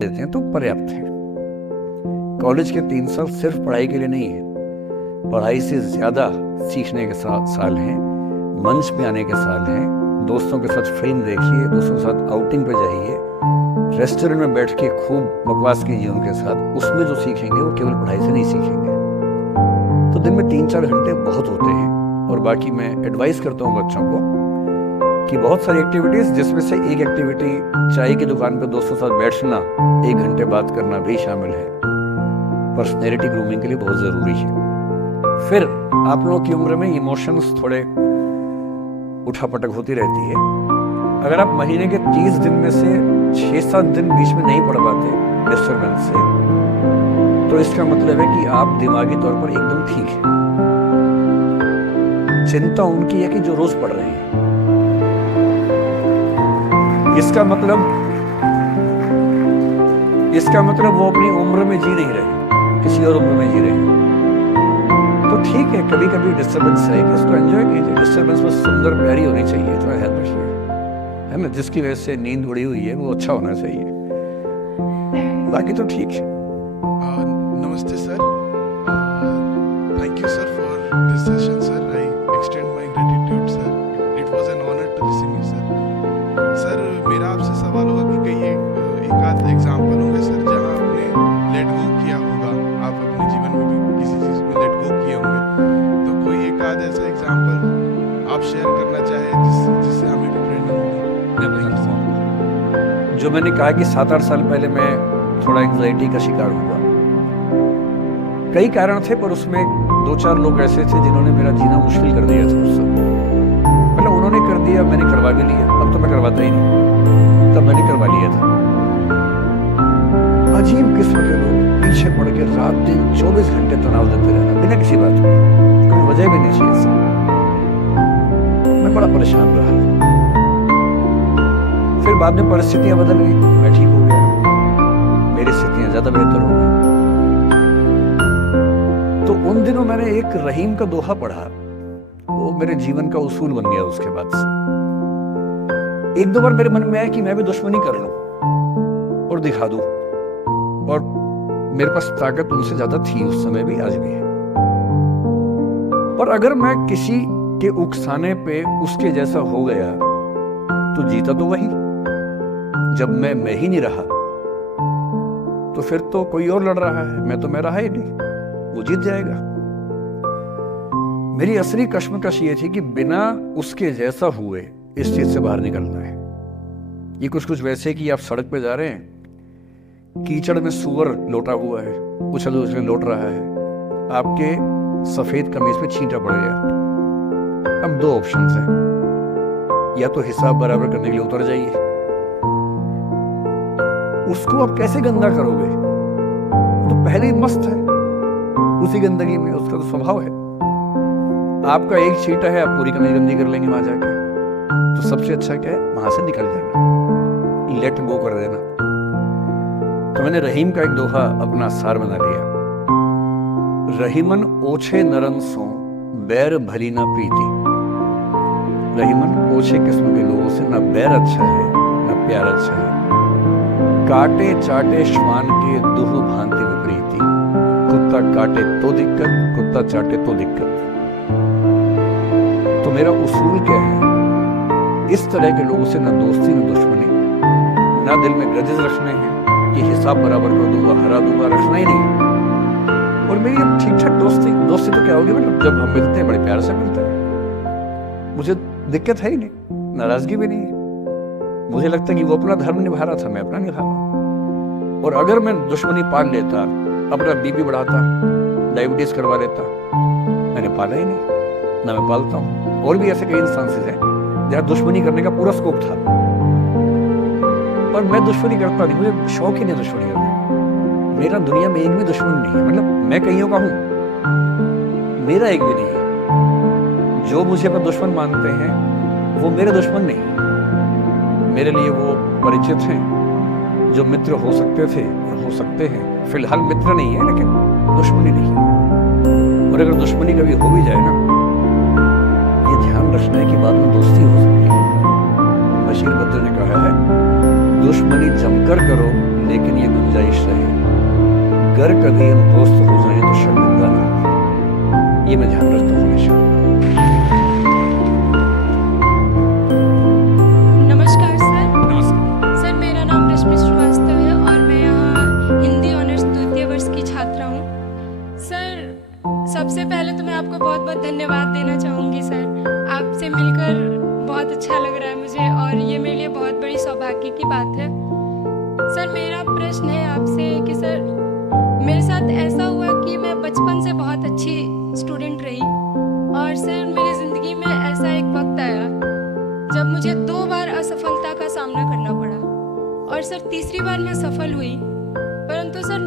देते हैं तो पर्याप्त है। कॉलेज के 3 साल सिर्फ पढ़ाई के लिए नहीं है, पढ़ाई से ज़्यादा सीखने के साल हैं, मंच पे आने के साल हैं। दोस्तों के साथ फिल्म देखिए, दोस्तों के साथ आउटिंग पे जाइए, रेस्टोरेंट में बैठ के खूब बकवास कीजिए उनके साथ। उसमें जो सीखेंगे वो केवल पढ़ाई से नहीं सीखेंगे। तो दिन में 3-4 घंटे बहुत होते हैं। और बाकी मैं एडवाइस करता हूँ बच्चों को कि बहुत सारी एक्टिविटीज़, जिसमें से एक एक्टिविटी चाय की दुकान पर दोस्तों के साथ बैठना, 1 घंटे बात करना भी शामिल है। पर्सनैलिटी ग्रूमिंग के लिए बहुत ज़रूरी है। फिर आप लोगों की उम्र में इमोशंस थोड़े उठापटक होती रहती है। अगर आप महीने के 30 दिन में से 6-7 दिन बीच में नहीं पढ़ पाते डिस्टर्बेंस से, तो इसका मतलब है कि आप दिमागी तौर पर एकदम ठीक हैं। चिंता उनकी है कि जो रोज पढ़ रहे हैं। इसका मतलब वो अपनी उम्र में जी नहीं रहे, किसी और उम्र में जी रहे हैं। तो ठीक है, कभी कभी डिस्टर्बेंस है कि इसको एंजॉय कीजिए। डिस्टर्बेंस बस सुंदर प्यारी होनी चाहिए, तो ध्यान रखिए, है ना। जिसकी वजह से नींद उड़ी हुई है वो अच्छा होना चाहिए, बाकी तो ठीक है। नमस्ते sir, thank you sir for this session sir. I extend my gratitude sir, it was an honour to listen you sir. Sir मेरा आपसे सवाल होगा कि कई एक आध एग्जांपल होंगे सर जहां आपने लेट गो किया होगा, आप अपने जीवन में भी किसी चीज़ में लेट गो किए होंगे, तो कोई एक आध ऐसा एग्जांपल आप शेयर करना चाहें जिससे हमें भी प्रेरणा मिले। जो मैंने कहा कि 7-8 साल पहले मैं थोड़ा एंग्जाइटी का शिकार हुआ। कई कारण थे, पर उसमें 2-4 लोग ऐसे थे जिन्होंने मेरा जीना मुश्किल कर दिया था उस समय। मतलब उन्होंने कर दिया, मैंने करवा भी लिया। अब तो मैं करवाता ही नहीं, तब मैंने करवा लिया था। अजीब किस्म के लोग पीछे पड़ के रात दिन 24 घंटे तनाव देते रहना बिना किसी बात के, कोई वजह भी नहीं चाहिए इससे। मैं बड़ा परेशान रहा। फिर बाद में परिस्थितियां बदल गई, मैं ठीक हो गया, मेरी स्थितियां ज्यादा बेहतर हो गई। तो उन दिनों मैंने एक रहीम का दोहा पढ़ा, वो मेरे जीवन का उसूल बन गया उसके बाद से। 1-2 बार मेरे मन में आया कि मैं भी दुश्मनी कर लूं और दिखा दूं, और मेरे पास ताकत उनसे ज्यादा थी उस समय भी, आज भी है। और अगर मैं किसी के उकसाने पे उसके जैसा हो गया तो जीता तो वही। जब मैं ही नहीं रहा तो फिर तो कोई और लड़ रहा है, मैं तो मैं रहा ही नहीं, वो जीत जाएगा। मेरी असली कश्मकश ये थी कि बिना उसके जैसा हुए इस चीज से बाहर निकलना है। ये कुछ वैसे कि आप सड़क पे जा रहे हैं, कीचड़ में सूअर लोटा हुआ है, उछल उछल लौट रहा है, आपके सफेद कमीज पे छींटा पड़ गया। अब 2 ऑप्शंस हैं, या तो हिसाब बराबर करने के लिए उतर जाइए, उसको आप कैसे गंदा करोगे, तो पहले ही मस्त है उसी गंदगी में, उसका तो स्वभाव है। आपका एक छींटा है, आप पूरी कमीज गंदी कर लेंगे वहां जाके। तो सबसे अच्छा क्या है, वहां से निकल जाना, लेट गो कर देना। तो मैंने रहीम का एक दोहा अपना सार बना लिया। रहीमन ओछे नरन सो बैर भली ना प्रीति। रहीमन ओछे किस्म के लोगों से ना बैर अच्छा है ना प्यार अच्छा है। काटे चाटे श्वान के दुह भांति विपरीति। कुत्ता काटे तो दिक्कत, कुत्ता चाटे तो दिक्कत। तो मेरा उसूल क्या है, इस तरह के लोगों से ना दोस्ती ना दुश्मनी, ना दिल में ग्रजेस रखने हैं कि हिसाब बराबर कर दूंगा, हरा दूंगा, रखना ही नहीं। और मेरी ठीक ठाक दोस्ती तो क्या होगी, मतलब जब हम मिलते हैं बड़े प्यार से मिलते हैं, मुझे दिक्कत है ही नहीं, नाराजगी भी नहीं है। मुझे लगता है कि वो अपना धर्म निभा रहा था, मैं अपना निभा रहा हूं। और अगर मैं दुश्मनी पाल लेता, अपना बीपी बढ़ाता, डायबिटीज करवा लेता, मैंने पाला ही नहीं, ना मैं पालता हूँ। और भी ऐसे कई इंस्टांसेस हैं जहाँ दुश्मनी करने का पूरा स्कोप था, और मैं दुश्मनी करता नहीं, मुझे शौक ही नहीं दुश्मनी करने। मेरा दुनिया में एक भी दुश्मन नहीं है, मतलब मैं कईयों का हूं, मेरा एक भी नहीं है। जो मुझे अपना दुश्मन मानते हैं वो मेरे दुश्मन नहीं है, मेरे लिए वो परिचित हैं, जो मित्र हो सकते थे या हो सकते हैं। फिलहाल मित्र नहीं है, लेकिन दुश्मनी नहीं है। और अगर दुश्मनी कभी हो भी जाए ना, ये ध्यान रखना है कि बाद में दोस्ती हो सकती है। बशीर बद्र ने कहा है, दुश्मनी जमकर करो लेकिन ये गुंजाइश रहे, अगर कभी हम दोस्त हो जाएं तो शर्मिंदा ना हो, ये मैं ध्यान रखता हूँ हमेशा। नमस्कार सर। नमस्कार सर, मेरा नाम रश्मि श्रीवास्तव है और मैं यहाँ हिंदी ऑनर्स द्वितीय वर्ष की छात्रा हूँ। सर, सबसे पहले तो मैं आपको बहुत बहुत धन्यवाद देना चाहूँगी सर। आपसे मिलकर बहुत अच्छा लग रहा है मुझे और ये मेरे लिए बहुत बड़ी सौभाग्य की बात है। सर, मेरा प्रश्न है आपसे कि सर, मेरे साथ ऐसा हुआ कि मैं बचपन से बहुत अच्छी स्टूडेंट रही और सर मेरी ज़िंदगी में ऐसा एक वक्त आया जब मुझे 2 बार असफलता का सामना करना पड़ा और सर तीसरी बार मैं सफल हुई, परंतु सर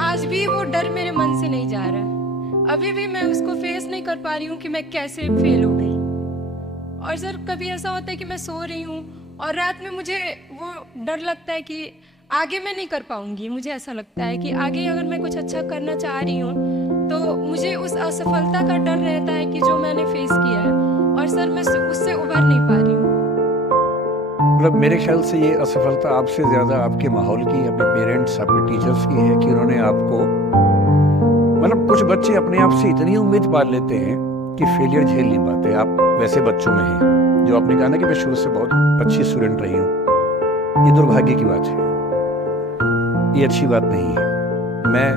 आज भी वो डर मेरे मन से नहीं जा रहा है। अभी भी मैं उसको फेस नहीं कर पा रही हूँ कि मैं कैसे फेल हो गई। और सर कभी ऐसा होता है कि मैं सो रही हूँ और रात में मुझे वो डर लगता है कि आगे मैं नहीं कर पाऊंगी। मुझे ऐसा लगता है कि आगे अगर मैं कुछ अच्छा करना चाह रही हूँ तो मुझे उस असफलता का डर रहता है कि जो मैंने फेस किया है और सर मैं उससे उभर नहीं पा रही हूँ। मतलब मेरे ख्याल से ये असफलता आपसे ज़्यादा आपके माहौल की, अपने पेरेंट्स, आपके टीचर्स की है कि उन्होंने आपको, मतलब कुछ बच्चे अपने आप से इतनी उम्मीद पाल लेते हैं कि फेलियर झेल नहीं पाते। आप वैसे बच्चों में हैं जो आपने कहा ना कि मैं शुरू से बहुत अच्छी स्टूडेंट रही हूँ। ये दुर्भाग्य की बात है, ये अच्छी बात नहीं है। मैं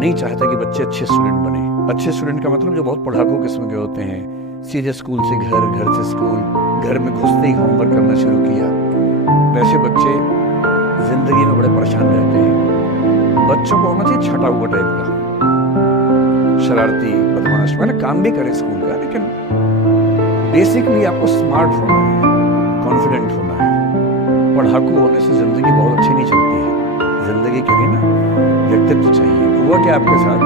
नहीं चाहता कि बच्चे अच्छे स्टूडेंट बने। अच्छे स्टूडेंट का मतलब जो बहुत पढ़ाकू किस्म के होते हैं, सीधे स्कूल से घर, घर से स्कूल, घर में घुसते ही होमवर्क करना शुरू किया, वैसे बच्चे जिंदगी में बड़े परेशान रहते हैं। बच्चों को होना चाहिए छटा हुआ टाइप का, शरारती, बदमाश, मैंने काम भी करे स्कूल का, लेकिन बेसिकली आपको स्मार्ट होना है, कॉन्फिडेंट होना है। पढ़ाकू होने से जिंदगी बहुत अच्छी नहीं चलती है। जिंदगी के लिए ना व्यक्तित्व चाहिए। हुआ क्या आपके साथ,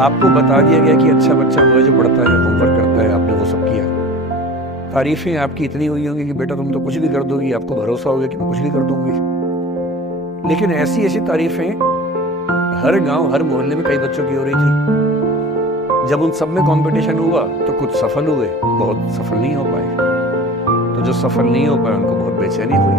आपको बता दिया गया कि अच्छा बच्चा वो है जो पढ़ता है, होमवर्क करता है, आपने वो सब किया। तारीफें आपकी इतनी हुई होंगी कि बेटा तुम तो कुछ भी कर दोगी, आपको भरोसा हो गया कि मैं कुछ भी कर दूंगी। लेकिन ऐसी ऐसी तारीफें हर गांव, हर मोहल्ले में कई बच्चों की हो रही थी। जब उन सब में कंपटीशन हुआ तो कुछ सफल हुए, बहुत सफल नहीं हो पाए। तो जो सफल नहीं हो पाए उनको बहुत बेचैनी हुई।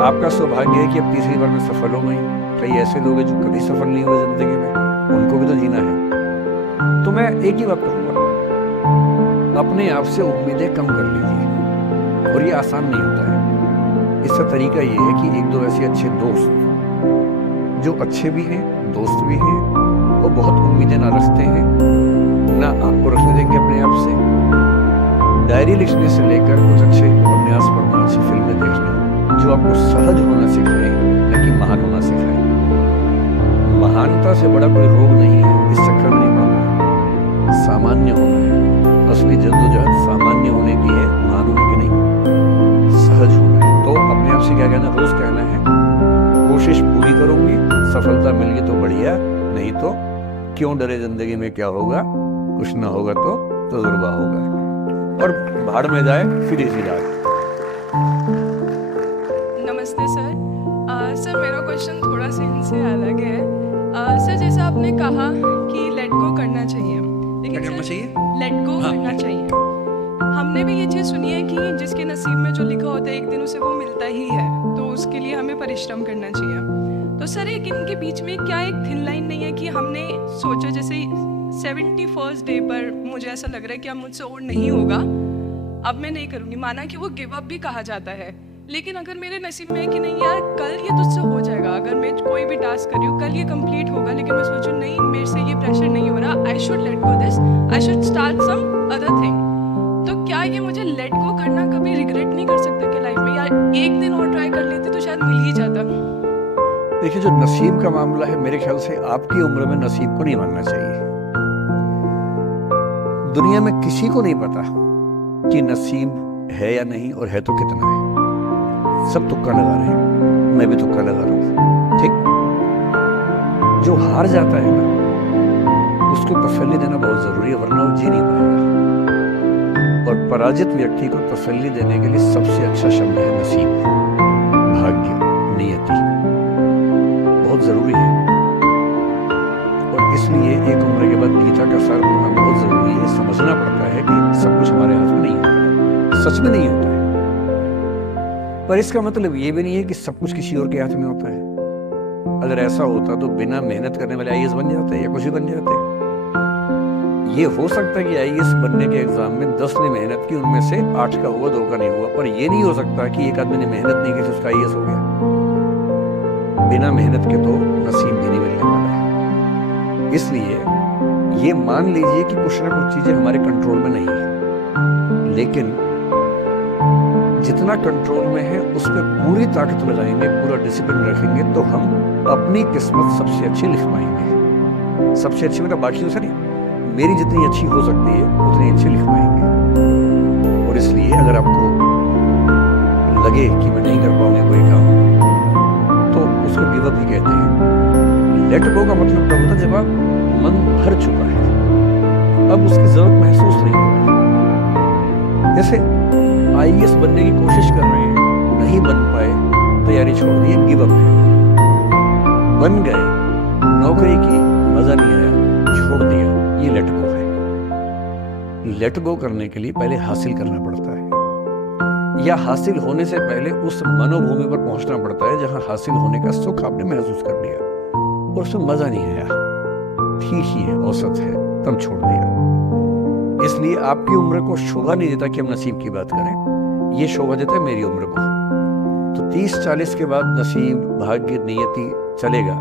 आपका सौभाग्य है कि अब तीसरी बार में सफल हो गई। कई ऐसे लोग हैं जो कभी सफल नहीं हुए जिंदगी में, उनको भी तो जीना है। तो मैं एक ही बात कहूँगा, अपने आप से उम्मीदें कम कर लीजिए, और ये आसान नहीं होता है। इसका तरीका ये है कि 1-2 ऐसे अच्छे दोस्त जो अच्छे भी हैं, दोस्त भी हैं, वो बहुत उम्मीदें ना रखते हैं, ना आपको रखने देंगे अपने आप से। डायरी लिखने से लेकर कुछ अच्छे उपन्यास पढ़ना, अच्छी फिल्में देखना, जो आपको सहज होना सिखाए, न कि महान होना सिखाए। महानता से बड़ा कोई रोग नहीं है, इस चक्कर में नहीं पड़ना है। सामान्य होना है, असली जद्दोजहद सामान्य होने की है, महान होने की नहीं। सहज होना है। तो अपने आप से क्या कहना, रोज कहना है, कोशिश पूरी करूंगी, सफलता मिल गई तो बढ़िया, नहीं तो क्यों डरे, जिंदगी में क्या होगा, कुछ ना होगा तो तजुर्बा होगा। और भाड़ में जाए फिर इसी रात। नमस्ते सर। सर मेरा क्वेश्चन थोड़ा सा इनसे अलग है। सर जैसा आपने कहा कि लेट गो करना चाहिए, लेकिन क्या करना चाहिए? लेट गो करना चाहिए। हमने भी ये चीज़ सुनी है कि जिसके नसीब में जो लिखा होता है एक दिन उसे वो मिलता ही है, तो उसके लिए हमें परिश्रम करना चाहिए। तो सर एक इनके बीच में क्या एक थिन लाइन नहीं है कि हमने सोचा जैसे 71st डे पर मुझे ऐसा लग रहा है कि अब मुझसे और नहीं होगा, अब मैं नहीं करूँगी। माना कि वो गिव अप भी कहा जाता है, लेकिन अगर मेरे नसीब में है कि नहीं यार कल ये तुझसे हो जाएगा, अगर मैं कोई भी टास्क कर रही हूँ कल ये कंप्लीट होगा, लेकिन मैं सोचूं नहीं मेरे से ये प्रेशर नहीं हो रहा, I should let go this, I should start some other thing. तो क्या ये मुझे लेट गो करना कभी रिग्रेट नहीं कर सकता कि लाइफ में यार एक दिन और ट्राई कर लेते तो शायद मिल ही जाता? देखिए, जो नसीब का मामला है, मेरे ख्याल से आपकी उम्र में नसीब को नहीं मानना चाहिए। दुनिया में किसी को नहीं पता कि नसीब है या नहीं, और है तो कितना है। सब तुक्का लगा रहे हैं, मैं भी तुक्का लगा रहा हूँ। ठीक, जो हार जाता है ना, उसको तसल्ली देना बहुत जरूरी है, वरना वो जी नहीं पाएगा। और पराजित व्यक्ति को तसल्ली देने के लिए सबसे अच्छा शब्द है नसीब, भाग्य, नियति, बहुत जरूरी है। और इसलिए एक उम्र के बाद गीता का सार पढ़ना बहुत जरूरी है। समझना पड़ता है कि सब कुछ हमारे हाथ में नहीं होता है, सच में नहीं होता है। पर इसका मतलब ये भी नहीं है कि सब कुछ किसी और के हाथ में होता है। अगर ऐसा होता तो बिना मेहनत करने वाले आईएएस बन जाते या कुछ भी बन जाते। ये हो सकता है कि आईएएस बनने के एग्जाम में 10 ने मेहनत की, उनमें से 8 का हुआ, 2 का नहीं हुआ, पर ये नहीं हो सकता कि एक आदमी ने मेहनत नहीं की तो उसका आईएएस हो गया। बिना मेहनत के तो नसीब भी नहीं मिलने वाला है। इसलिए ये मान लीजिए कि कुछ ना कुछ चीजें हमारे कंट्रोल में नहीं है, लेकिन जितना कंट्रोल में है उस पर पूरी ताकत लगाएंगे, पूरा डिसिप्लिन रखेंगे, तो हम अपनी किस्मत सबसे अच्छी लिख पाएंगे। सबसे अच्छी मतलब बाकी तो सर मेरी जितनी अच्छी हो सकती है उतनी अच्छी लिख पाएंगे। और इसलिए अगर आपको लगे कि मैं नहीं कर पाऊंगा कोई काम, तो उसको गिव अप ही कहते हैं। लेट गो का मतलब क्या होता है? जब आप मन भर चुका है, अब उसकी जरूरत महसूस नहीं हो रही। जैसे आईएएस बनने की कोशिश कर रहे हैं, नहीं बन पाए, तैयारी छोड़ दी, गिव अप है। बन गए, नौकरी की, मजा नहीं आया, छोड़ दिया, ये लेट गो है। लेट गो करने के लिए पहले हासिल करना पड़ता है, या हासिल होने से पहले उस मनोभूमि पर पहुंचना पड़ता है जहां हासिल होने का सुख आपने महसूस कर लिया और उसमें मजा नहीं आया, ठीक ही है, औसत है, तब छोड़ दिया। इसलिए आपकी उम्र को शोभा नहीं देता कि हम नसीब की बात करें, ये शोभा देता है मेरी उम्र को। तो 30-40 के बाद नसीब, भाग्य, नियति चलेगा।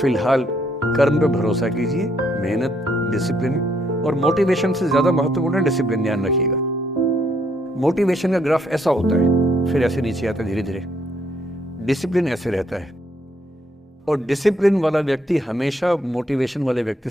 फिलहाल कर्म पे भरोसा कीजिए, मेहनत, डिसिप्लिन और मोटिवेशन से ज्यादा महत्वपूर्ण है डिसिप्लिन, ध्यान रखिएगा। मोटिवेशन का ग्राफ ऐसा होता है, फिर ऐसे नीचे आता है धीरे धीरे। डिसिप्लिन ऐसे रहता है, और डिसिप्लिन वाला व्यक्ति हमेशा मोटिवेशन वाले व्यक्ति से